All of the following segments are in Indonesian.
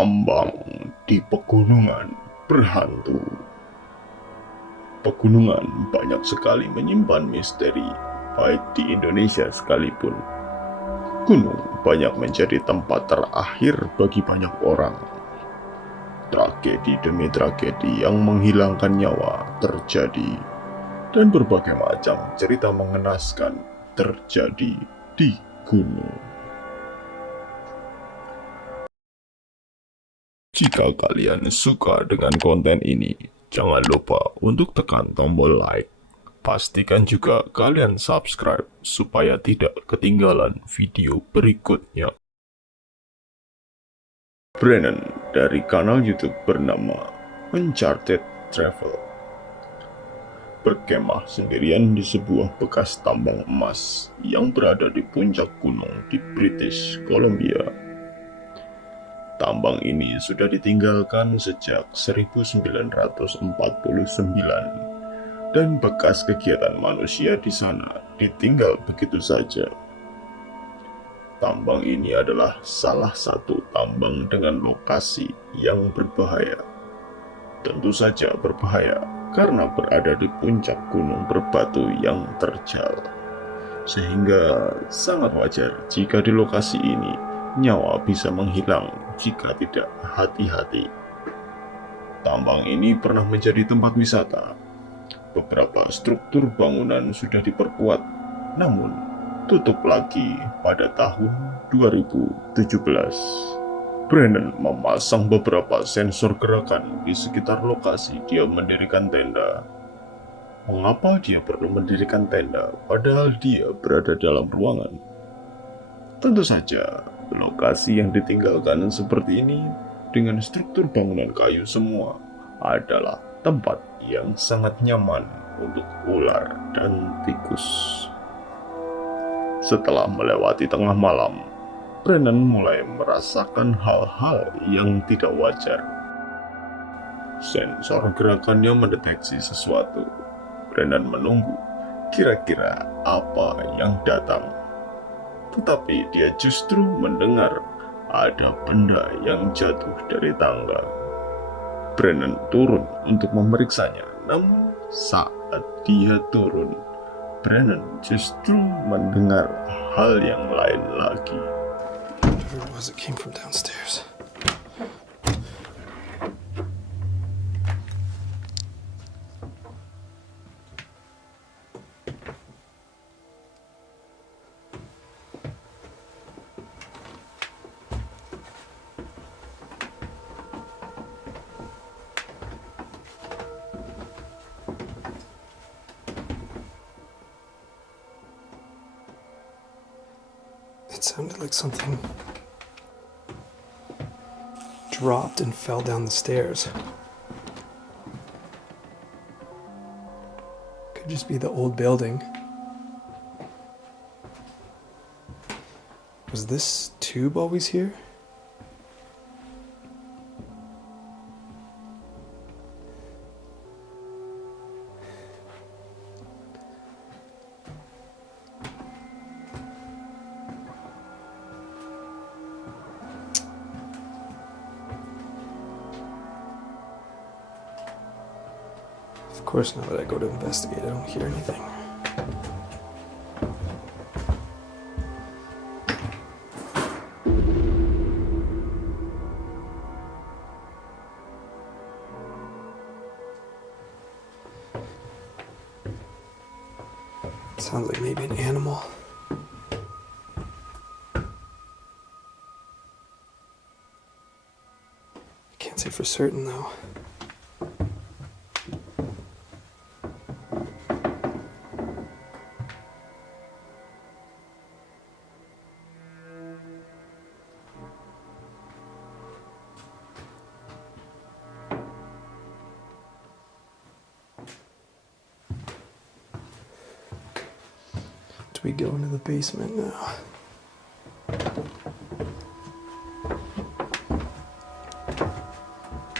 Tambang di pegunungan berhantu. Pegunungan banyak sekali menyimpan misteri, baik di Indonesia sekalipun. Gunung banyak menjadi tempat terakhir bagi banyak orang. Tragedi demi tragedi yang menghilangkan nyawa terjadi, dan berbagai macam cerita mengenaskan terjadi di gunung. Jika kalian suka dengan konten ini, jangan lupa untuk tekan tombol like. Pastikan juga kalian subscribe supaya tidak ketinggalan video berikutnya. Brennan dari kanal YouTube bernama Uncharted Travel berkemah sendirian di sebuah bekas tambang emas yang berada di puncak gunung di British Columbia. Tambang ini sudah ditinggalkan sejak 1949 dan bekas kegiatan manusia di sana ditinggal begitu saja. Tambang ini adalah salah satu tambang dengan lokasi yang berbahaya. Tentu saja berbahaya karena berada di puncak gunung berbatu yang terjal. Sehingga sangat wajar jika di lokasi ini nyawa bisa menghilang jika tidak hati-hati. Tambang ini pernah menjadi tempat wisata. Beberapa struktur bangunan sudah diperkuat, namun tutup lagi pada tahun 2017. Brennan memasang beberapa sensor gerakan di sekitar lokasi dia mendirikan tenda. Mengapa dia perlu mendirikan tenda padahal dia berada dalam ruangan? Tentu saja, lokasi yang ditinggalkan seperti ini dengan struktur bangunan kayu semua adalah tempat yang sangat nyaman untuk ular dan tikus. Setelah melewati tengah malam, Brennan mulai merasakan hal-hal yang tidak wajar. Sensor gerakannya mendeteksi sesuatu. Brennan menunggu kira-kira apa yang datang. Tetapi dia justru mendengar ada benda yang jatuh dari tangga. Brennan turun untuk memeriksanya, namun saat dia turun, Brennan justru mendengar hal yang lain lagi. Where was it came from downstairs? It sounded like something dropped and fell down the stairs. Could just be the old building. Was this tube always here? Of course, now that I go to investigate, I don't hear anything. It sounds like maybe an animal. I can't say for certain, though. We go into the basement now.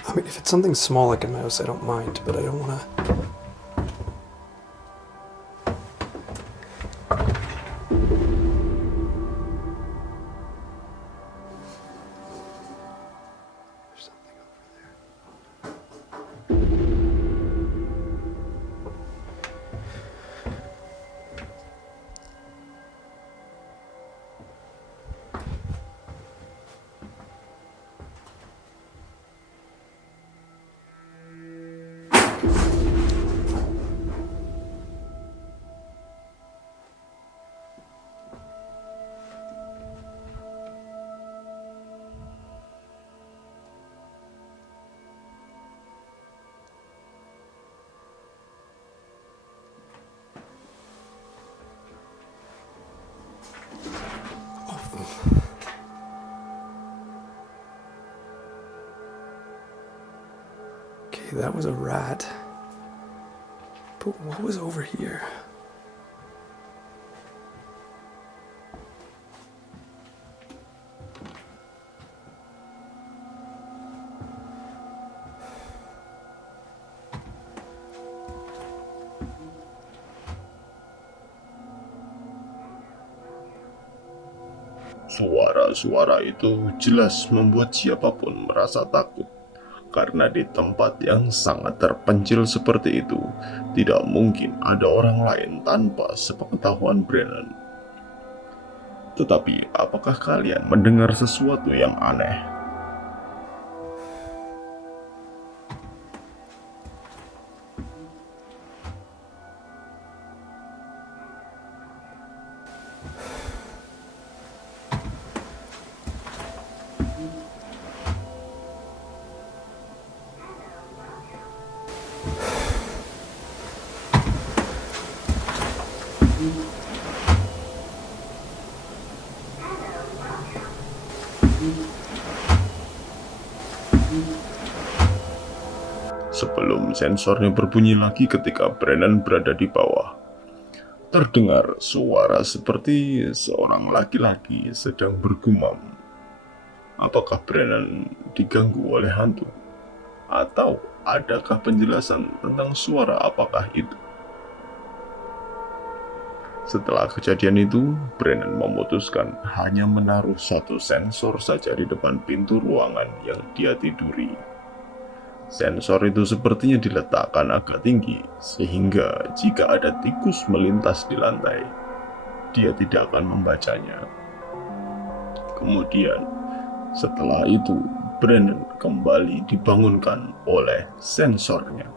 I mean, if it's something small like a mouse, I don't mind, but I don't want to... Okay, that was a rat. But what was over here? Suara-suara itu jelas membuat siapapun merasa takut. Karena di tempat yang sangat terpencil seperti itu, tidak mungkin ada orang lain tanpa sepengetahuan Brennan. Tetapi, apakah kalian mendengar sesuatu yang aneh? Sebelum sensornya berbunyi lagi ketika Brennan berada di bawah, terdengar suara seperti seorang laki-laki sedang bergumam. Apakah Brennan diganggu oleh hantu? Atau adakah penjelasan tentang suara apakah itu? Setelah kejadian itu, Brennan memutuskan hanya menaruh satu sensor saja di depan pintu ruangan yang dia tiduri. Sensor itu sepertinya diletakkan agak tinggi, sehingga jika ada tikus melintas di lantai, dia tidak akan membacanya. Kemudian, setelah itu, Brennan kembali dibangunkan oleh sensornya.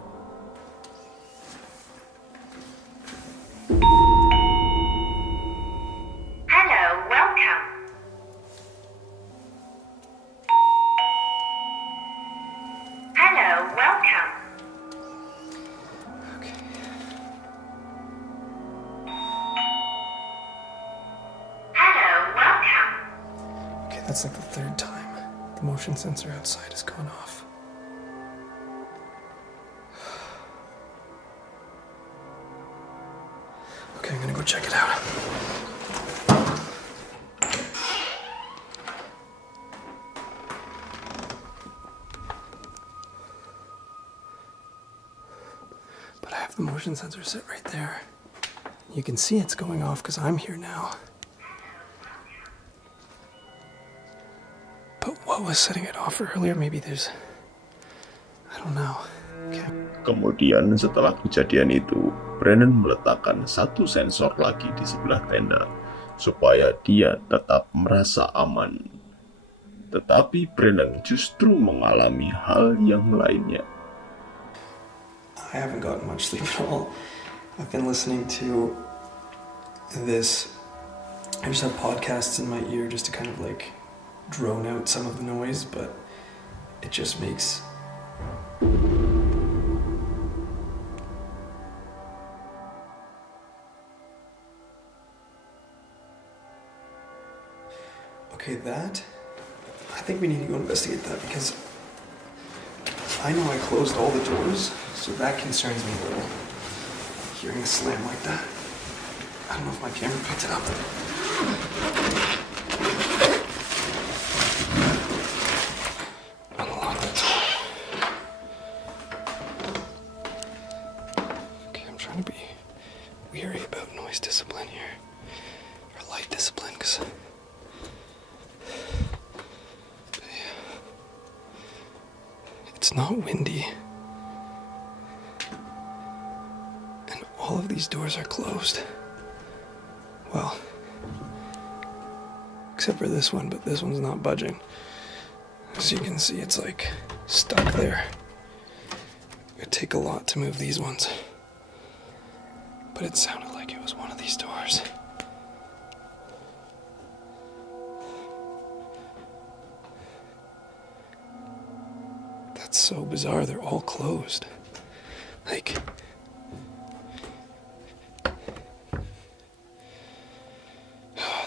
That's like the third time the motion sensor outside has gone off. Okay, I'm gonna go check it out. But I have the motion sensor set right there. You can see it's going off because I'm here now. But what was setting it off earlier? Maybe there's... I don't know. Okay. Kemudian setelah kejadian itu, Brennan meletakkan satu sensor lagi di sebelah tenda, supaya dia tetap merasa aman. Tetapi Brennan justru mengalami hal yang lainnya. I haven't gotten much sleep at all. I've been listening to this... I just have podcasts in my ear just to kind of like drone out some of the noise, but it just makes okay, that I think we need to go investigate that because I know I closed all the doors, so that concerns me a little. Hearing a slam like that. I don't know if my camera picked it up. Discipline here, or light discipline, because it's not windy, and all of these doors are closed. Well, except for this one, but this one's not budging. As you can see, it's like stuck there. It'd take a lot to move these ones, but it sounded like it was one of these doors. That's so bizarre, they're all closed. Like...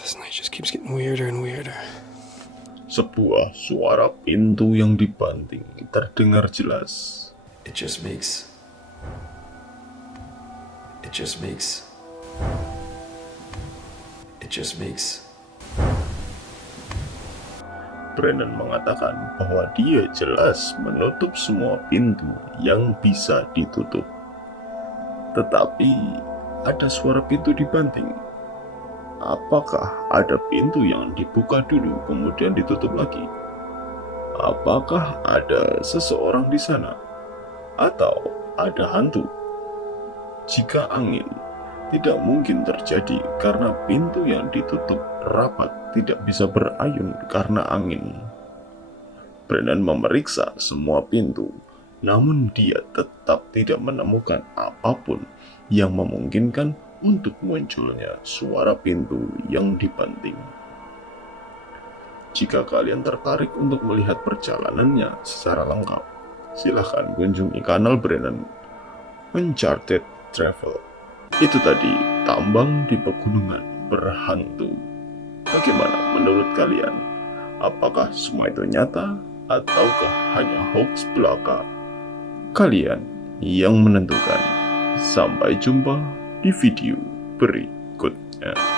this night just keeps getting weirder and weirder. Sebuah suara pintu yang dibanting terdengar jelas. it just makes Brennan mengatakan bahwa dia jelas menutup semua pintu yang bisa ditutup. Tetapi ada suara pintu dibanting. Apakah ada pintu yang dibuka dulu kemudian ditutup lagi? Apakah ada seseorang di sana? Atau ada hantu? Jika angin, tidak mungkin terjadi karena pintu yang ditutup rapat tidak bisa berayun karena angin. Brennan memeriksa semua pintu, namun dia tetap tidak menemukan apapun yang memungkinkan untuk munculnya suara pintu yang dibanting. Jika kalian tertarik untuk melihat perjalanannya secara lengkap, silahkan kunjungi kanal Brennan Uncharted Travel. Itu tadi tambang di pegunungan berhantu. Bagaimana menurut kalian? Apakah semua itu nyata ataukah hanya hoax belaka? Kalian yang menentukan. Sampai jumpa di video berikutnya.